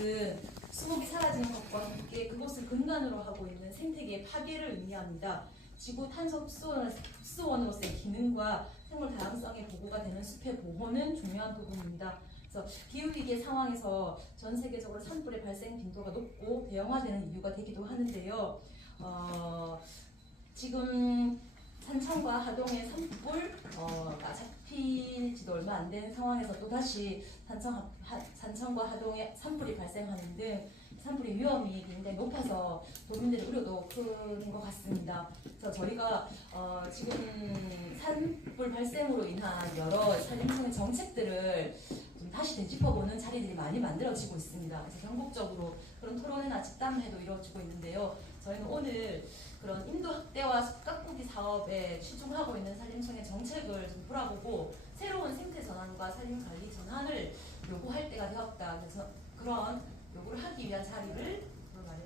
이것은 수목이 사라지는 것과 함께 그것을 근간으로 하고 있는 생태계의 파괴를 의미합니다. 지구 탄소 흡수원으로서의 기능과 생물 다양성의 보호가 되는 숲의 보호는 중요한 부분입니다. 그래서 기후위기 상황에서 전 세계적으로 산불의 발생 빈도가 높고 대형화되는 이유가 되기도 하는데요. 지금 산청과 하동의 산불가 잡히지도 얼마 안 된 상황에서 또다시 산청과 하동에 산불이 발생하는 등 산불의 위험이 굉장히 높아서 도민들의 우려도 큰 것 같습니다. 그래서 저희가 지금 산불 발생으로 인한 여러 산림청의 정책들을 좀 다시 되짚어보는 자리들이 많이 만들어지고 있습니다. 그래서 전국적으로 그런 토론회나 집담회도 이루어지고 있는데요. 저희는 오늘 그런 인도 확대와 숲 가꾸기 사업에 치중하고 있는 산림청의 정책을 좀 돌아보고 새로운 생태 전환과 산림 관리 전환을 요구할 때가 되었다. 그래서 그런 요구를 하기 위한 자리를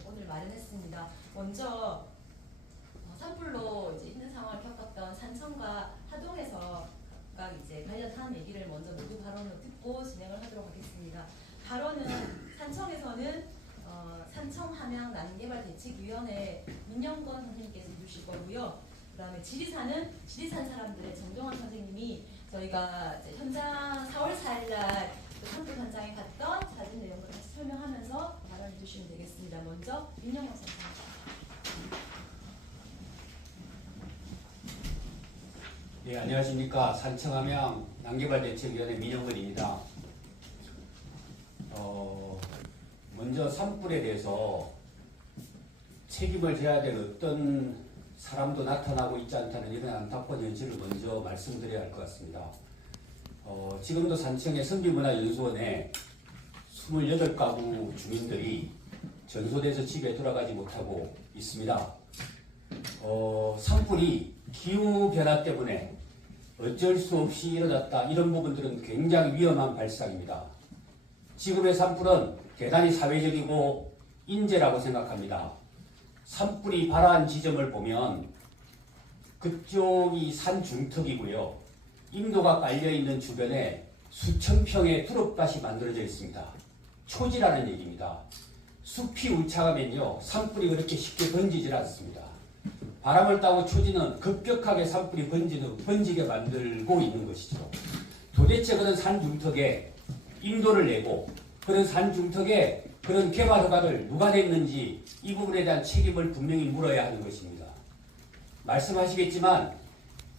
오늘 마련했습니다. 먼저 산불로 이제 힘든 상황을 겪었던 산청과 하동에서 각각 이제 관련한 얘기를 먼저 모두 발언을 듣고 진행을 하도록 하겠습니다. 발언은 산청에서는 산청 함양 난개발대책위원회 민영건 선생님께서 해주실 거고요. 그다음에 지리산 사람들의 정정환 선생님이 저희가 이제 현장 4월 4일날 산불 현장에 갔던 사진 내용을 다시 설명하면서 발언해 주시면 되겠습니다. 먼저 민영건 선생님. 네, 안녕하십니까. 산청함양 난개발대책위원회 민영건입니다. 먼저 산불에 대해서 책임을 져야 될 어떤 사람도 나타나고 있지 않다는 이런 안타까운 현실을 먼저 말씀드려야 할 것 같습니다. 지금도 산청의 선비문화연수원에 28가구 주민들이 전소돼서 집에 돌아가지 못하고 있습니다. 산불이 기후변화 때문에 어쩔 수 없이 일어났다. 이런 부분들은 굉장히 위험한 발상입니다. 지금의 산불은 대단히 사회적이고 인재라고 생각합니다. 산불이 발화한 지점을 보면 그쪽이 산 중턱이고요. 임도가 깔려있는 주변에 수천 평의 두릅밭이 만들어져 있습니다. 초지라는 얘기입니다. 숲이 울창하면요, 산불이 그렇게 쉽게 번지질 않습니다. 바람을 타고 초지는 급격하게 산불이 번지게 만들고 있는 것이죠. 도대체 그런 산 중턱에 임도를 내고 그런 산 중턱에 그런 개발 허가를 누가 냈는지 이 부분에 대한 책임을 분명히 물어야 하는 것입니다. 말씀하시겠지만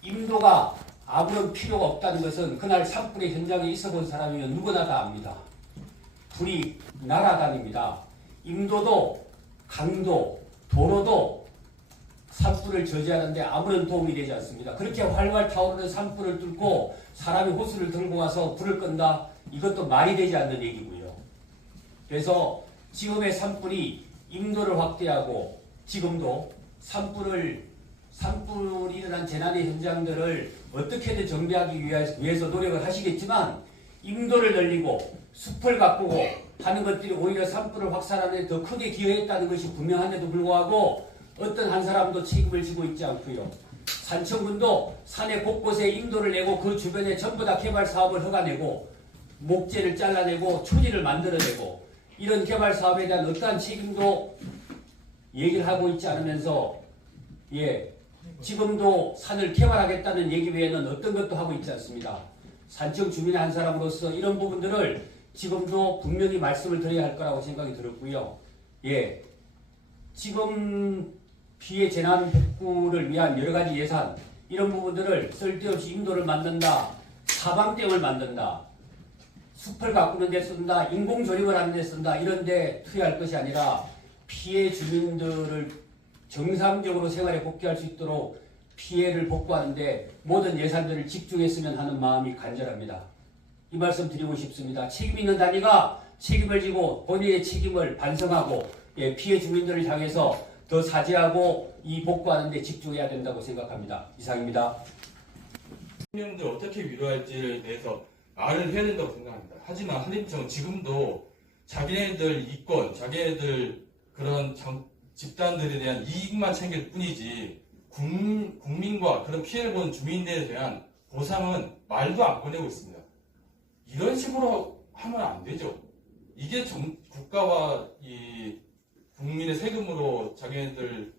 임도가 아무런 필요가 없다는 것은 그날 산불의 현장에 있어 본 사람이면 누구나 다 압니다. 불이 날아다닙니다. 임도도 강도, 도로도 산불을 저지하는데 아무런 도움이 되지 않습니다. 그렇게 활활 타오르는 산불을 뚫고 사람이 호스를 들고 가서 불을 끈다? 이것도 말이 되지 않는 얘기고요. 그래서 지금의 산불이 임도를 확대하고 지금도 산불이 일어난 재난의 현장들을 어떻게든 정비하기 위해서 노력을 하시겠지만 임도를 늘리고 숲을 가꾸고 하는 것들이 오히려 산불을 확산하는 데 더 크게 기여했다는 것이 분명한데도 불구하고 어떤 한 사람도 책임을 지고 있지 않고요. 산청군도 산의 곳곳에 임도를 내고 그 주변에 전부 다 개발 사업을 허가내고 목재를 잘라내고 초지를 만들어내고 이런 개발 사업에 대한 어떠한 책임도 얘기를 하고 있지 않으면서 지금도 산을 개발하겠다는 얘기 외에는 어떤 것도 하고 있지 않습니다. 산청 주민의 한 사람으로서 이런 부분들을 지금도 분명히 말씀을 드려야 할 거라고 생각이 들었고요. 지금 피해 재난 복구를 위한 여러 가지 예산 이런 부분들을 쓸데없이 임도를 만든다, 사방댐을 만든다, 숲을 가꾸는 데 쓴다, 인공조립을 하는 데 쓴다 이런 데 투여할 것이 아니라 피해 주민들을 정상적으로 생활에 복귀할 수 있도록 피해를 복구하는 데 모든 예산들을 집중했으면 하는 마음이 간절합니다. 이 말씀 드리고 싶습니다. 책임 있는 단위가 책임을 지고 본인의 책임을 반성하고 피해 주민들을 향해서 더 사죄하고 이 복구하는 데 집중해야 된다고 생각합니다. 이상입니다. 시민들 어떻게 위로할지에 대해서 말을 해야 된다고 생각합니다. 하지만 한림청은 지금도 자기네들 이권, 자기네들 그런 집단들에 대한 이익만 챙길 뿐이지 국민과 그런 피해를 본 주민들에 대한 보상은 말도 안 꺼내고 있습니다. 이런 식으로 하면 안 되죠. 이게 국가 국가와 이 국민의 세금으로 자기네들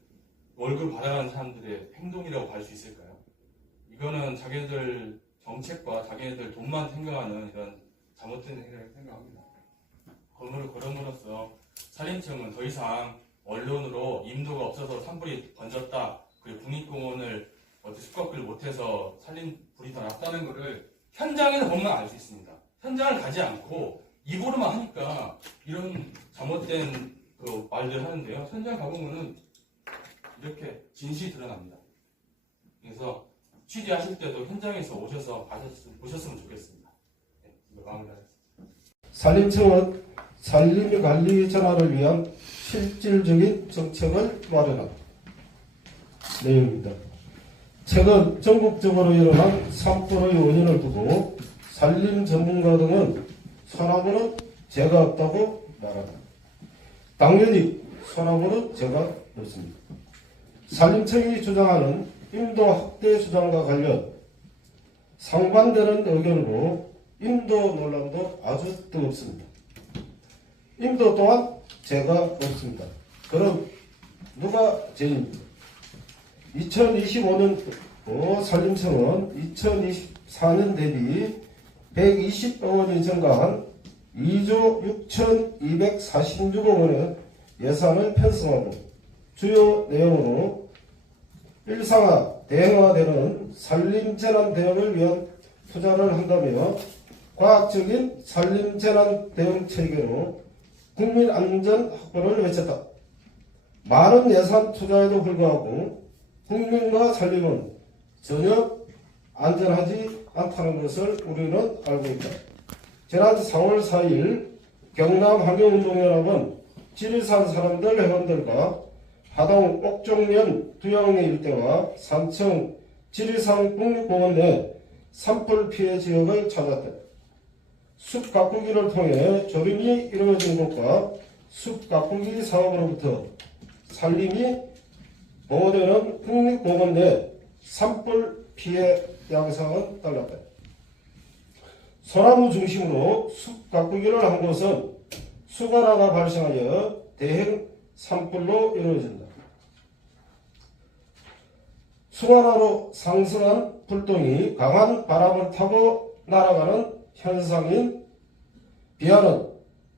월급 받아가는 사람들의 행동이라고 볼 수 있을까요? 이거는 자기네들 정책과 자기네들 돈만 생각하는 이런 잘못된 행위라고 생각합니다. 그럼으로써 산림청은 더 이상 언론으로 임도가 없어서 산불이 번졌다, 그리고 국립공원을 어떻게 숙박을 못해서 산림불이 더 났다는 것을 현장에서 보면 알 수 있습니다. 현장을 가지 않고 입으로만 하니까 이런 잘못된 그 말들 하는데요. 현장 가보면은 이렇게 진실이 드러납니다. 그래서 취재하실 때도 현장에서 오셔서 보셨으면 좋겠습니다. 네, 이거 마무리하겠습니다. 산림청은 산림관리 전환을 위한 실질적인 정책을 마련한 내용입니다. 최근 전국적으로 일어난 산불의 원인을 두고 산림 전문가 등은 소나무는 죄가 없다고 말합니다. 당연히 소나무는 죄가 없습니다. 산림청이 주장하는 인도 확대 주장과 관련 상반되는 의견으로 인도 논란도 아주 뜨겁습니다. 인도 또한 죄가 없습니다. 그럼 누가 죄입니까? 2025년 산림청은 2024년 대비 120억 원이 증가한 2조 6,246억 원의 예산을 편성하고 주요 내용으로 일상화, 대형화되는 산림재난 대응을 위한 투자를 한다며 과학적인 산림재난 대응 체계로 국민 안전 확보를 외쳤다. 많은 예산 투자에도 불구하고 국민과 산림은 전혀 안전하지 않다는 것을 우리는 알고 있다. 지난 4월 4일 경남환경운동연합은 지리산 사람들 회원들과 하동 옥종면 두양리 일대와 산청 지리산 국립공원 내 산불 피해 지역을 찾았다. 숲 가꾸기를 통해 조림이 이루어진 곳과 숲 가꾸기 사업으로부터 산림이 보호되는 국립공원 내 산불 피해 양상은 달랐다. 소나무 중심으로 숲 가꾸기를 한 곳은 수관화가 발생하여 대형 산불로 이루어진다. 수관화로 상승한 불똥이 강한 바람을 타고 날아가는 현상인 비아는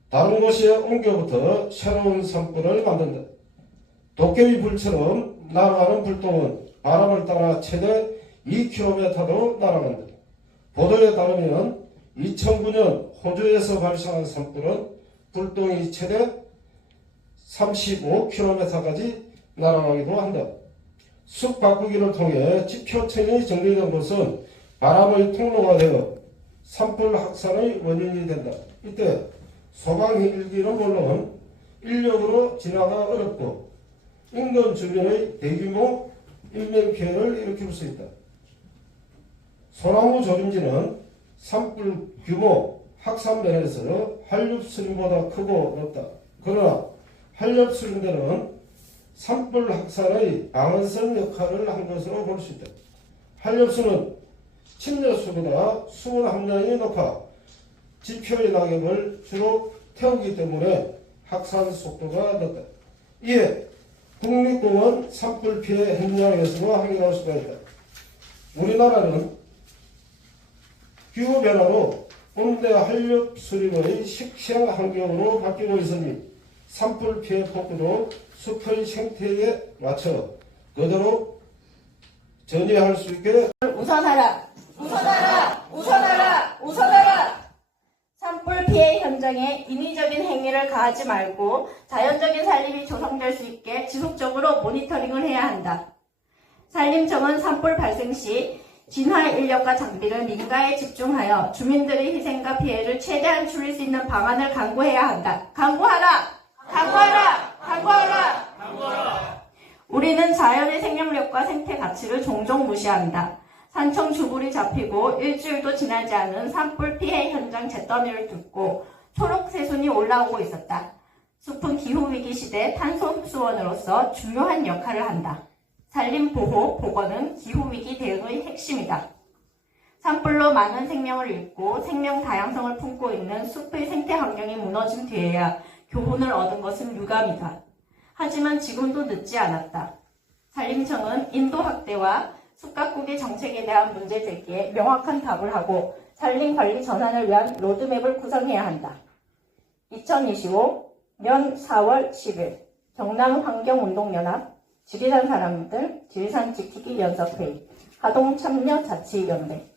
다른 곳에 옮겨부터 새로운 산불을 만든다. 도깨비 불처럼 날아가는 불똥은 바람을 따라 최대 2km도 날아간다. 보도에 따르면 2009년 호주에서 발생한 산불은 불똥이 최대 35km까지 날아가기도 한다. 숲 가꾸기를 통해 지표층이 정리된 곳은 바람의 통로가 되어 산불 확산의 원인이 된다. 이때 소방헬기는 물론 인력으로 진화가 어렵고 인근 주변의 대규모 인명피해를 일으킬 수 있다. 소나무 조림지는 산불 규모, 확산 면에서 한렵수림보다 크고 높다. 그러나 한렵수림대는 산불 확산의 방어선 역할을 한 것으로 볼 수 있다. 한렵수는 침례수보다 수분 함량이 높아 지표의 낙엽을 주로 태우기 때문에 확산 속도가 높다. 이에 국립공원 산불 피해 현장에서도 확인할 수가 있다. 우리나라는 기후변화로 온대 한렵 수림의 식생 환경으로 바뀌고 있으니 산불 피해 폭우도 숲의 생태에 맞춰 그대로 전이할 수 있게 우선하라! 우선하라! 우선하라! 우선하라! 산불 피해 현장에 인위적인 행위를 가하지 말고 자연적인 산림이 조성될 수 있게 지속적으로 모니터링을 해야 한다. 산림청은 산불 발생 시 진화 인력과 장비를 민가에 집중하여 주민들의 희생과 피해를 최대한 줄일 수 있는 방안을 강구해야 한다. 강구하라! 강구하라! 강구하라! 강구하라! 우리는 자연의 생명력과 생태 가치를 종종 무시한다. 산청 주불이 잡히고 일주일도 지나지 않은 산불 피해 현장 잿더미를 뚫고 초록 새순이 올라오고 있었다. 숲은 기후위기 시대 탄소 흡수원으로서 중요한 역할을 한다. 산림 보호, 복원은 기후위기 대응의 핵심이다. 산불로 많은 생명을 잃고 생명 다양성을 품고 있는 숲의 생태 환경이 무너진 뒤에야 교훈을 얻은 것은 유감이다. 하지만 지금도 늦지 않았다. 산림청은 인도 확대와 숲가꾸기 정책에 대한 문제 제기에 명확한 답을 하고 산림관리 전환을 위한 로드맵을 구성해야 한다. 2025년 4월 10일 경남환경운동연합 지리산 사람들 지리산 지키기 연석회의 하동참여자치위원회